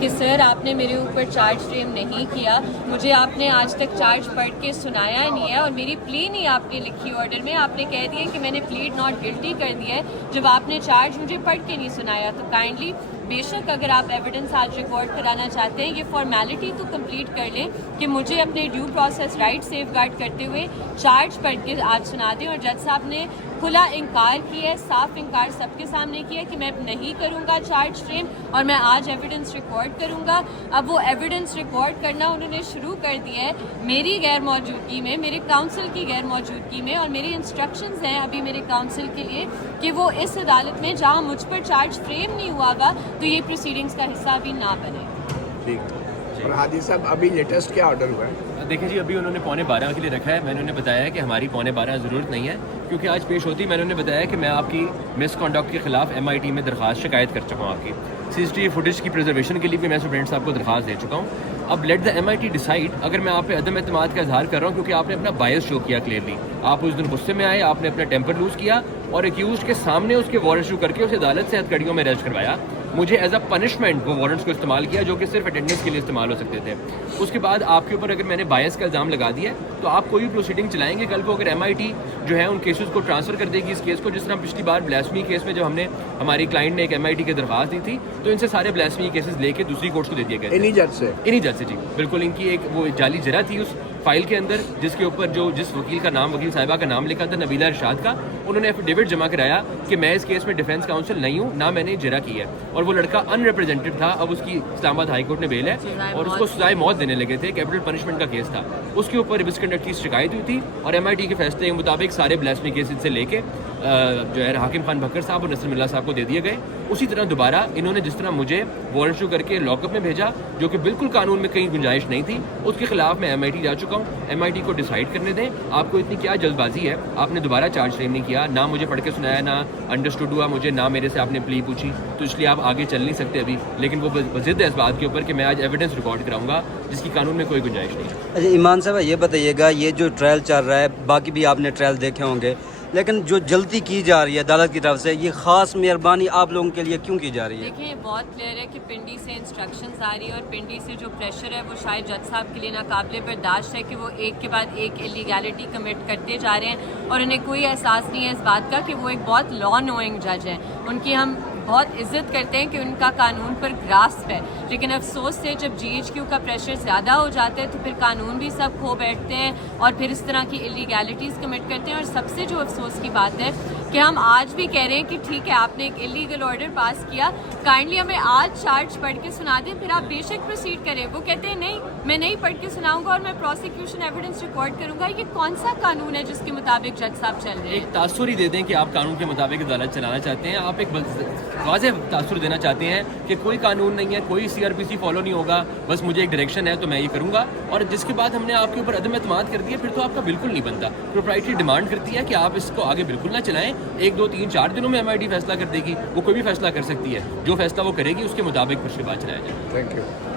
کہ سر آپ نے میرے اوپر چارج فریم نہیں کیا, مجھے آپ نے آج تک چارج پڑھ کے سنایا نہیں ہے, اور میری پلی نہیں آپ نے لکھی آرڈر میں, آپ نے کہہ دیا کہ میں نے پلیڈ ناٹ گلٹی کر دیا ہے جب آپ نے چارج مجھے پڑھ کے نہیں سنایا. تو کائنڈلی بے شک اگر آپ ایویڈنس آج ریکارڈ کرانا چاہتے ہیں, یہ فارمیلٹی تو کمپلیٹ کر لیں کہ مجھے اپنے due process right safeguard کرتے ہوئے چارج پڑھ کے آج سنا دیں. اور جج صاحب نے کھلا انکار کیا ہے, صاف انکار سب کے سامنے کیا کہ میں نہیں کروں گا چارج فریم, اور میں آج ایویڈنس ریکارڈ کروں گا. اب وہ ایویڈنس ریکارڈ کرنا انہوں نے شروع کر دیا ہے میری غیر موجودگی میں, میرے کاؤنسل کی غیر موجودگی میں, اور میری انسٹرکشنز ہیں ابھی میرے کاؤنسل کے لیے کہ وہ اس عدالت میں جہاں مجھ پر چارج فریم نہیں ہوا گا تو یہ پروسیڈنگز کا حصہ بھی نہ بنے. اور ہادی صاحب ابھی لیٹسٹ کیا آرڈر ہوا ہے؟ دیکھیں جی, ابھی انہوں نے 11:15 کے لیے رکھا ہے. میں نے انہیں بتایا ہے کہ ہماری 11:15 ضرورت نہیں ہے کیونکہ آج پیش ہوتی. میں نے انہیں بتایا کہ میں آپ کی مس کنڈکٹ کے خلاف MIT میں درخواست شکایت کر چکا ہوں. آپ کی CCTV فوٹیج کی پریزرویشن کے لیے بھی میں اسٹوڈنٹ صاحب کو درخواست دے چکا ہوں. اب لیٹ دا MIT ڈیسائیڈ. اگر میں آپ پہ عدم اعتماد کا اظہار کر رہا ہوں کیونکہ آپ نے اپنا بائس شو کیا کلیئرلی, آپ اس دن غصے میں آئے, آپ نے اپنا ٹیمپر لوز کیا اور ایکیوزڈ کے سامنے اس کے وارنٹ ایشو کر کے اسے عدالت سے ہتھکڑیوں میں اریسٹ کروایا. مجھے ایز اے پنشمنٹ وہ وارنٹس کو استعمال کیا جو کہ صرف اٹینڈنس کے لیے استعمال ہو سکتے تھے. اس کے بعد آپ کے اوپر اگر میں نے بائس کا الزام لگا دیا تو آپ کوئی پروسیڈنگ چلائیں گے. کل کو اگر MIT جو ہے ان کیسز کو ٹرانسفر کر دے گی اس کیس کو, جس طرح پچھلی بار بلاسفمی کیس میں جب ہم نے ہماری کلائنٹ نے ایک MIT کی درخواست دی تھی تو ان سے سارے بلاسفمی کیسز لے کے دوسری کورٹس کو دے دیے گئے. انہی جج سے جی بالکل. ان کی ایک وہ جعلی جرا تھی اس فائل کے اندر جس کے اوپر جس وکیل کا نام, وکیل صاحبہ کا نام لکھا تھا نبیلہ ارشاد کا, انہوں نے ایفیڈیوٹ جمع کرایا کہ میں اس کیس میں ڈیفینس کاؤنسل نہیں ہوں, نہ میں نے جرا کی ہے, اور وہ لڑکا ان ریپرزینٹیڈ تھا. اب اس کی اسلام آباد ہائی کورٹ نے بیل ہے اور اس کو سزائے موت دینے لگے تھے. کیپٹل پنشمنٹ کا کیس تھا, اس کے اوپر مس کنڈکٹ کی شکایت ہوئی تھی اور MIT کے فیصلے کے مطابق سارے بلاسفمی کیسز سے لے کے جو ہے حاکم خان بکر صاحب اور نصر اللہ صاحب کو دے دیے گئے. اسی طرح دوبارہ انہوں نے جس طرح مجھے وارنٹ ایشو کر کے لاک اپ میں بھیجا جو کہ بالکل قانون میں کہیں گنجائش نہیں تھی, اس کے خلاف میں MIT جا چکا ہوں. MIT کو ڈیسائیڈ کرنے دیں. آپ کو اتنی کیا جلد بازی ہے, آپ نے دوبارہ چارج فریم نہیں کیا, نہ مجھے پڑھ کے سنایا, نہ انڈرسٹوڈ ہوا مجھے, نہ میرے سے آپ نے پلی پوچھی, تو اس لیے آپ آگے چل نہیں سکتے ابھی. لیکن وہ ضد ہے اس بات کے اوپر کہ میں آج ایویڈنس ریکارڈ کراؤں گا جس کی قانون میں کوئی گنجائش نہیں ہے. اچھا ایمان صاحب یہ بتائیے گا, یہ جو ٹرائل چل رہا ہے, باقی بھی آپ نے ٹرائل دیکھے ہوں گے, لیکن جو جلدی کی جا رہی ہے عدالت کی طرف سے, یہ خاص مہربانی آپ لوگوں کے لیے کیوں کی جا رہی ہے؟ دیکھیں بہت کلیئر ہے کہ پنڈی سے انسٹرکشنز آ رہی ہے, اور پنڈی سے جو پریشر ہے وہ شاید جج صاحب کے لیے ناقابل برداشت ہے کہ وہ ایک کے بعد ایک ایلیگیلٹی کمٹ کرتے جا رہے ہیں, اور انہیں کوئی احساس نہیں ہے اس بات کا کہ وہ ایک بہت لا نوئنگ جج ہیں. ان کی ہم بہت عزت کرتے ہیں کہ ان کا قانون پر گراسپ ہے, لیکن افسوس سے جب GHQ کا پریشر زیادہ ہو جاتا ہے تو پھر قانون بھی سب کھو بیٹھتے ہیں اور پھر اس طرح کی ایلیگیلٹیز کمٹ کرتے ہیں. اور سب سے جو افسوس کی بات ہے کہ ہم آج بھی کہہ رہے ہیں کہ ٹھیک ہے آپ نے ایک ایلیگل آرڈر پاس کیا, کائنڈلی ہمیں آج چارج پڑھ کے سنا دیں, پھر آپ بے شک پروسیڈ کریں. وہ کہتے ہیں نہیں میں نہیں پڑھ کے سناؤں گا اور میں پروسیکیوشن ایویڈنس ریکارڈ کروں گا. یہ کون سا قانون ہے جس کے مطابق جج صاحب چل رہے ہیں؟ ایک تاثر ہی دے دیں کہ آپ قانون کے مطابق عدالت چلانا چاہتے ہیں. آپ ایک واضح تاثر دینا چاہتے ہیں کہ کوئی قانون نہیں ہے, کوئی CRPC فالو نہیں ہوگا, بس مجھے ایک ڈائریکشن ہے تو میں یہ کروں گا. اور جس کے بعد ہم نے آپ کے اوپر عدم اعتماد کر دیا, پھر تو آپ کا بالکل نہیں بنتا. پروپرائٹری ڈیمانڈ کرتی ہے کہ آپ اس کو آگے بالکل نہ چلائیں. 1 2 3 4 دنوں میں MIT فیصلہ کر دے گی, وہ کوئی بھی فیصلہ کر سکتی ہے. جو فیصلہ وہ کرے گی اس کے مطابق پھر اس کے بعد چلایا جائے. Thank you.